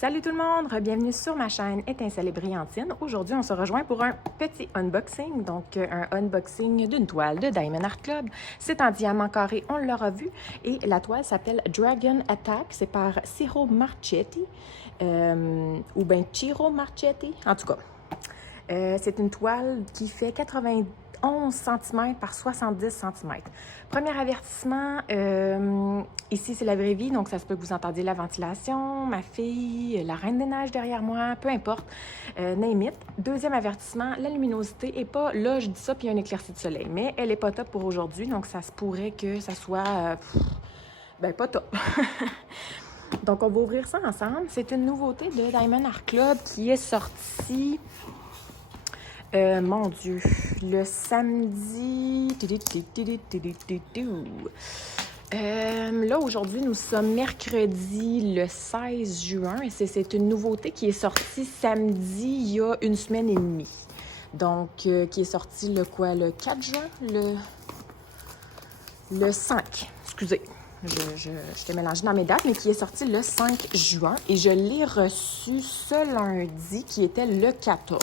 Salut tout le monde, bienvenue sur ma chaîne Étincelle et Brillantine. Aujourd'hui, on se rejoint pour un petit unboxing, donc un unboxing d'une toile de Diamond Art Club. C'est en diamant carré, on l'aura vu, et la toile s'appelle Dragon Attack, c'est par Ciro Marchetti, ou bien Ciro Marchetti, en tout cas. C'est une toile qui fait 91 cm par 70 cm. Premier avertissement, ici c'est la vraie vie, donc ça se peut que vous entendiez la ventilation, ma fille, la Reine des Neiges derrière moi, peu importe, name it. Deuxième avertissement, la luminosité est pas, là je dis ça puis il y a une éclaircie de soleil, mais elle est pas top pour aujourd'hui, donc ça se pourrait que ça soit, ben pas top. Donc on va ouvrir ça ensemble. C'est une nouveauté de Diamond Art Club qui est sortie... mon Dieu, le samedi... là, aujourd'hui, nous sommes mercredi le 16 juin et c'est une nouveauté qui est sortie samedi il y a une semaine et demie. Donc, qui est sortie le quoi? Le 4 juin? Le 5, excusez. Je t'ai mélangé dans mes dates, mais qui est sorti le 5 juin et je l'ai reçu ce lundi qui était le 14.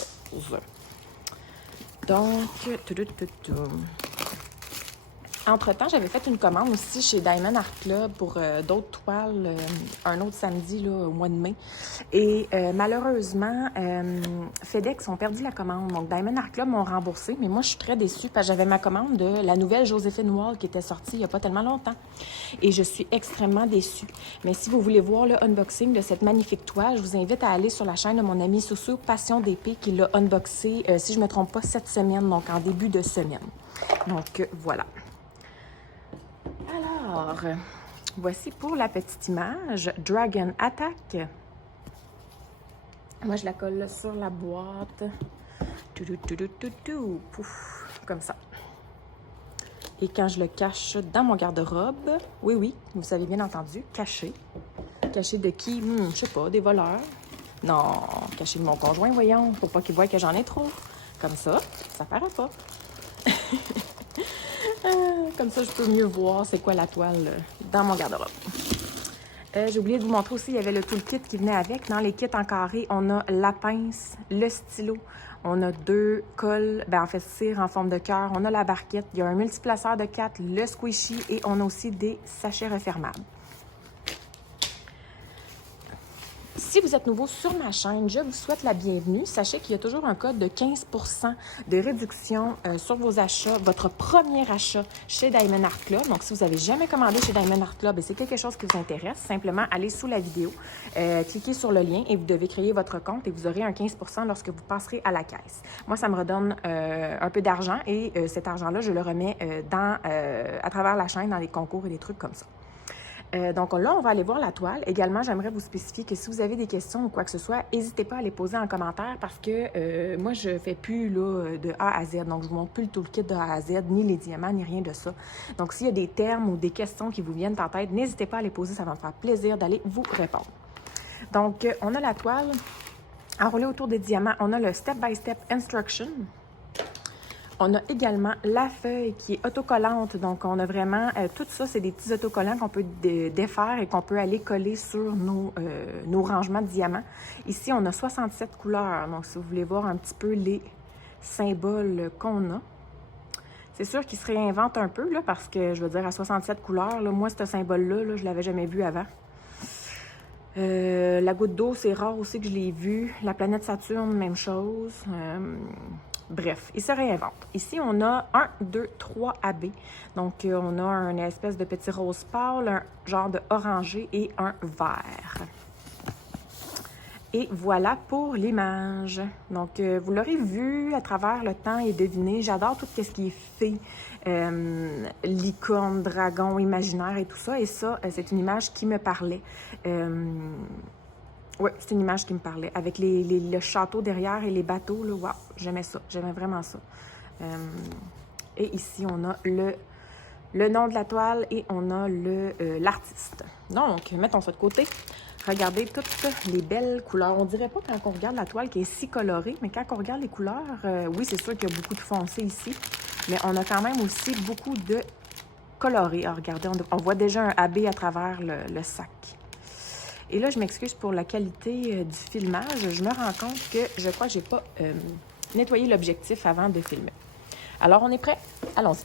Donc, entre-temps, j'avais fait une commande aussi chez Diamond Art Club pour d'autres toiles, un autre samedi là, au mois de mai. Et malheureusement, FedEx ont perdu la commande. Donc, Diamond Art Club m'ont remboursé, mais moi, je suis très déçue parce que j'avais ma commande de la nouvelle Joséphine Wall qui était sortie il n'y a pas tellement longtemps. Et je suis extrêmement déçue. Mais si vous voulez voir le unboxing de cette magnifique toile, je vous invite à aller sur la chaîne de mon ami Soussou Passion d'épée qui l'a unboxé, si je ne me trompe pas, cette semaine, donc en début de semaine. Donc, voilà. Alors, voici pour la petite image, Dragon Attack. Moi, je la colle sur la boîte. Pouf, comme ça. Et quand je le cache dans mon garde-robe, oui, vous avez bien entendu, caché. Caché de qui? Je sais pas, des voleurs. Non, caché de mon conjoint, voyons, pour pas qu'il voie que j'en ai trop. Comme ça paraît pas. Comme ça, je peux mieux voir c'est quoi la toile dans mon garde-robe. J'ai oublié de vous montrer aussi, il y avait le toolkit qui venait avec. Dans les kits en carré, on a la pince, le stylo, on a deux cols, en fait, cire en forme de cœur, on a la barquette, il y a un multiplaceur de 4, le squishy et on a aussi des sachets refermables. Si vous êtes nouveau sur ma chaîne, je vous souhaite la bienvenue. Sachez qu'il y a toujours un code de 15 % de réduction sur vos achats, votre premier achat chez Diamond Art Club. Donc, si vous n'avez jamais commandé chez Diamond Art Club et c'est quelque chose qui vous intéresse, simplement allez sous la vidéo, cliquez sur le lien et vous devez créer votre compte et vous aurez un 15 % lorsque vous passerez à la caisse. Moi, ça me redonne un peu d'argent et cet argent-là, je le remets à travers la chaîne dans les concours et des trucs comme ça. Donc là, on va aller voir la toile. Également, j'aimerais vous spécifier que si vous avez des questions ou quoi que ce soit, n'hésitez pas à les poser en commentaire parce que moi, je ne fais plus là, de A à Z. Donc, je ne vous montre plus le toolkit de A à Z, ni les diamants, ni rien de ça. Donc, s'il y a des termes ou des questions qui vous viennent en tête, n'hésitez pas à les poser. Ça va me faire plaisir d'aller vous répondre. Donc, on a la toile enroulée autour des diamants. On a le step-by-step instruction. On a également la feuille qui est autocollante. Donc, on a vraiment... tout ça, c'est des petits autocollants qu'on peut défaire et qu'on peut aller coller sur nos rangements de diamants. Ici, on a 67 couleurs. Donc, si vous voulez voir un petit peu les symboles qu'on a. C'est sûr qu'ils se réinventent un peu, là, parce que, je veux dire, à 67 couleurs, là, moi, ce symbole-là, là, je ne l'avais jamais vu avant. La goutte d'eau, c'est rare aussi que je l'ai vu. La planète Saturne, même chose. Bref, il se réinvente. Ici, on a 1, 2, 3 AB. Donc, on a une espèce de petit rose pâle, un genre de orangé et un vert. Et voilà pour l'image. Donc, vous l'aurez vu à travers le temps et deviné. J'adore tout ce qui est fée, licorne, dragon, imaginaire et tout ça. Et ça, c'est une image qui me parlait. Oui, c'est une image qui me parlait. Avec le château derrière et les bateaux, là, wow, j'aimais ça. J'aimais vraiment ça. Et ici, on a le nom de la toile et on a l'artiste. Donc, mettons ça de côté. Regardez toutes les belles couleurs. On dirait pas quand on regarde la toile qui est si colorée, mais quand on regarde les couleurs, oui, c'est sûr qu'il y a beaucoup de foncé ici, mais on a quand même aussi beaucoup de coloré. Ah, regardez, on voit déjà un AB à travers le sac. Et là, je m'excuse pour la qualité du filmage. Je me rends compte que je crois que j'ai pas nettoyé l'objectif avant de filmer. Alors, on est prêt? Allons-y.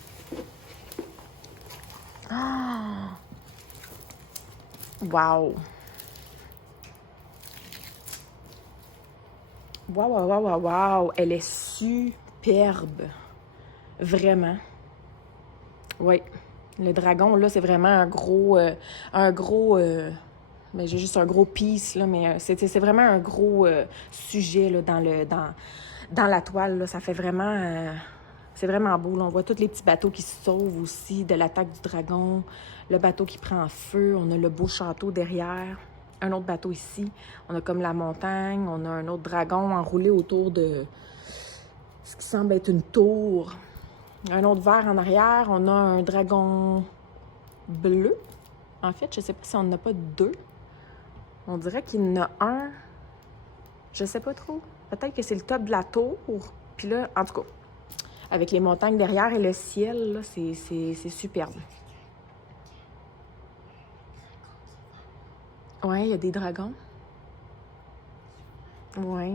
Ah! Wow! Wow, wow, wow, wow, wow! Elle est superbe! Vraiment. Oui. Le dragon, là, c'est vraiment mais j'ai juste un gros piece, là, mais c'est vraiment un gros sujet là, dans la toile. Là. Ça fait vraiment... c'est vraiment beau. Là. On voit tous les petits bateaux qui se sauvent aussi de l'attaque du dragon. Le bateau qui prend feu. On a le beau château derrière. Un autre bateau ici. On a comme la montagne. On a un autre dragon enroulé autour de ce qui semble être une tour. Un autre vert en arrière. On a un dragon bleu. En fait, je ne sais pas si on n'en a pas deux. On dirait qu'il y en a un. Je sais pas trop. Peut-être que c'est le top de la tour. Puis là, en tout cas, avec les montagnes derrière et le ciel, là, c'est superbe. Ouais, il y a des dragons. Ouais.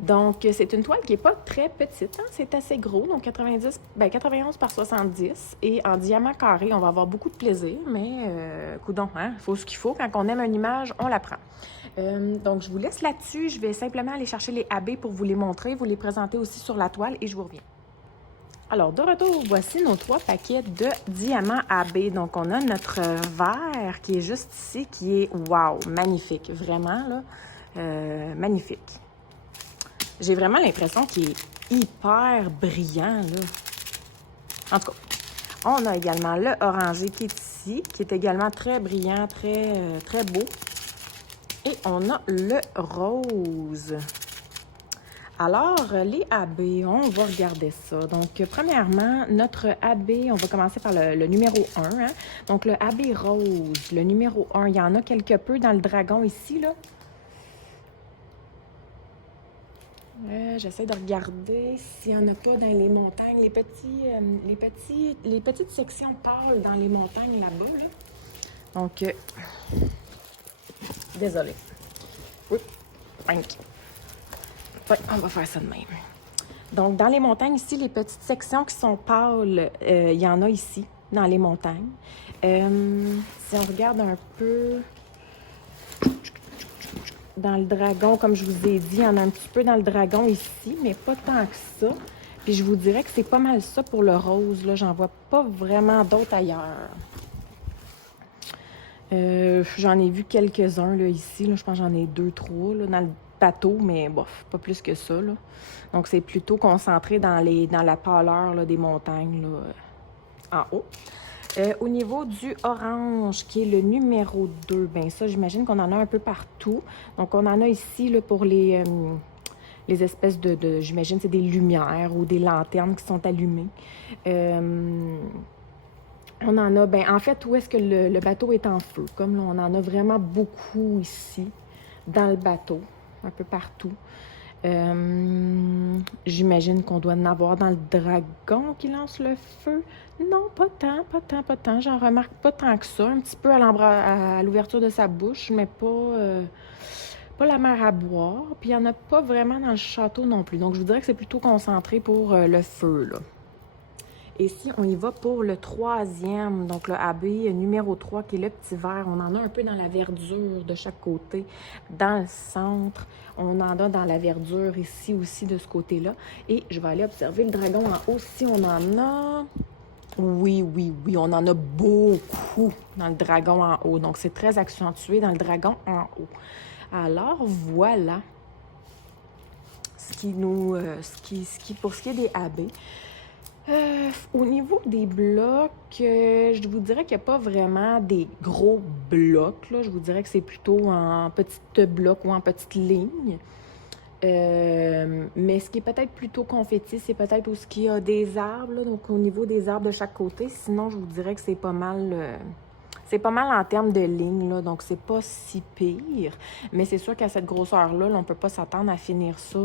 Donc, c'est une toile qui n'est pas très petite, hein? C'est assez gros, donc 91 par 70. Et en diamant carré, on va avoir beaucoup de plaisir, mais coudonc, hein? Il faut ce qu'il faut. Quand on aime une image, on la prend. Donc, je vous laisse là-dessus. Je vais simplement aller chercher les AB pour vous les montrer, vous les présenter aussi sur la toile et je vous reviens. Alors, de retour, voici nos 3 paquets de diamants AB. Donc, on a notre verre qui est juste ici, qui est, wow, magnifique. Vraiment, là, magnifique. J'ai vraiment l'impression qu'il est hyper brillant, là. En tout cas, on a également le orangé qui est ici, qui est également très brillant, très beau. Et on a le rose. Alors, les AB, on va regarder ça. Donc, premièrement, notre AB, on va commencer par le numéro 1. Hein? Donc, le AB rose, le numéro 1, il y en a quelque peu dans le dragon ici, là. J'essaie de regarder s'il n'y en a pas dans les montagnes. Les petites sections pâles dans les montagnes là-bas. Là. Donc, désolée. Oui, oui, on va faire ça de même. Donc, dans les montagnes ici, les petites sections qui sont pâles, il y en a ici, dans les montagnes. Si on regarde un peu... Dans le dragon, comme je vous ai dit, il y en a un petit peu dans le dragon ici, mais pas tant que ça. Puis je vous dirais que c'est pas mal ça pour le rose. Là, j'en vois pas vraiment d'autres ailleurs. J'en ai vu quelques-uns là, ici. Là, je pense que j'en ai 2, 3 là, dans le bateau, mais bof, pas plus que ça. Là. Donc c'est plutôt concentré dans la pâleur là, des montagnes là, en haut. Au niveau du orange, qui est le numéro 2, bien ça, j'imagine qu'on en a un peu partout. Donc, on en a ici là, pour les espèces j'imagine, c'est des lumières ou des lanternes qui sont allumées. On en a, bien, en fait, où est-ce que le bateau est en feu? Comme là, on en a vraiment beaucoup ici, dans le bateau, un peu partout. J'imagine qu'on doit en avoir dans le dragon qui lance le feu. Non, pas tant. J'en remarque pas tant que ça. Un petit peu à l'ouverture de sa bouche, mais pas la mer à boire. Puis il n'y en a pas vraiment dans le château non plus. Donc je vous dirais que c'est plutôt concentré pour le feu, là. Et si on y va pour le 3e, donc le AB numéro 3, qui est le petit vert, on en a un peu dans la verdure de chaque côté. Dans le centre, on en a dans la verdure ici aussi de ce côté-là. Et je vais aller observer le dragon en haut si on en a. Oui, on en a beaucoup dans le dragon en haut. Donc c'est très accentué dans le dragon en haut. Alors voilà pour ce qui est des AB. Au niveau des blocs, je vous dirais qu'il n'y a pas vraiment des gros blocs. Là. Je vous dirais que c'est plutôt en petits blocs ou en petites lignes. Mais ce qui est peut-être plutôt confetti, c'est peut-être où il y a des arbres, là, donc au niveau des arbres de chaque côté. Sinon, je vous dirais que c'est pas mal... c'est pas mal en termes de lignes, là, donc c'est pas si pire. Mais c'est sûr qu'à cette grosseur-là, on ne peut pas s'attendre à finir ça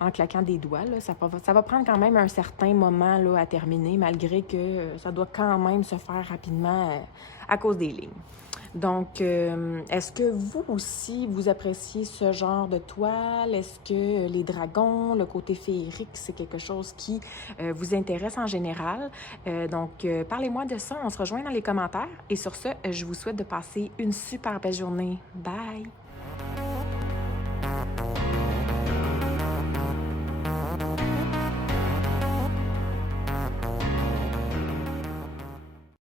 en claquant des doigts. Là. Ça va prendre quand même un certain moment là, à terminer, malgré que ça doit quand même se faire rapidement à cause des lignes. Donc, est-ce que vous aussi, vous appréciez ce genre de toile? Est-ce que les dragons, le côté féerique, c'est quelque chose qui vous intéresse en général? Donc, parlez-moi de ça. On se rejoint dans les commentaires. Et sur ce, je vous souhaite de passer une super belle journée. Bye!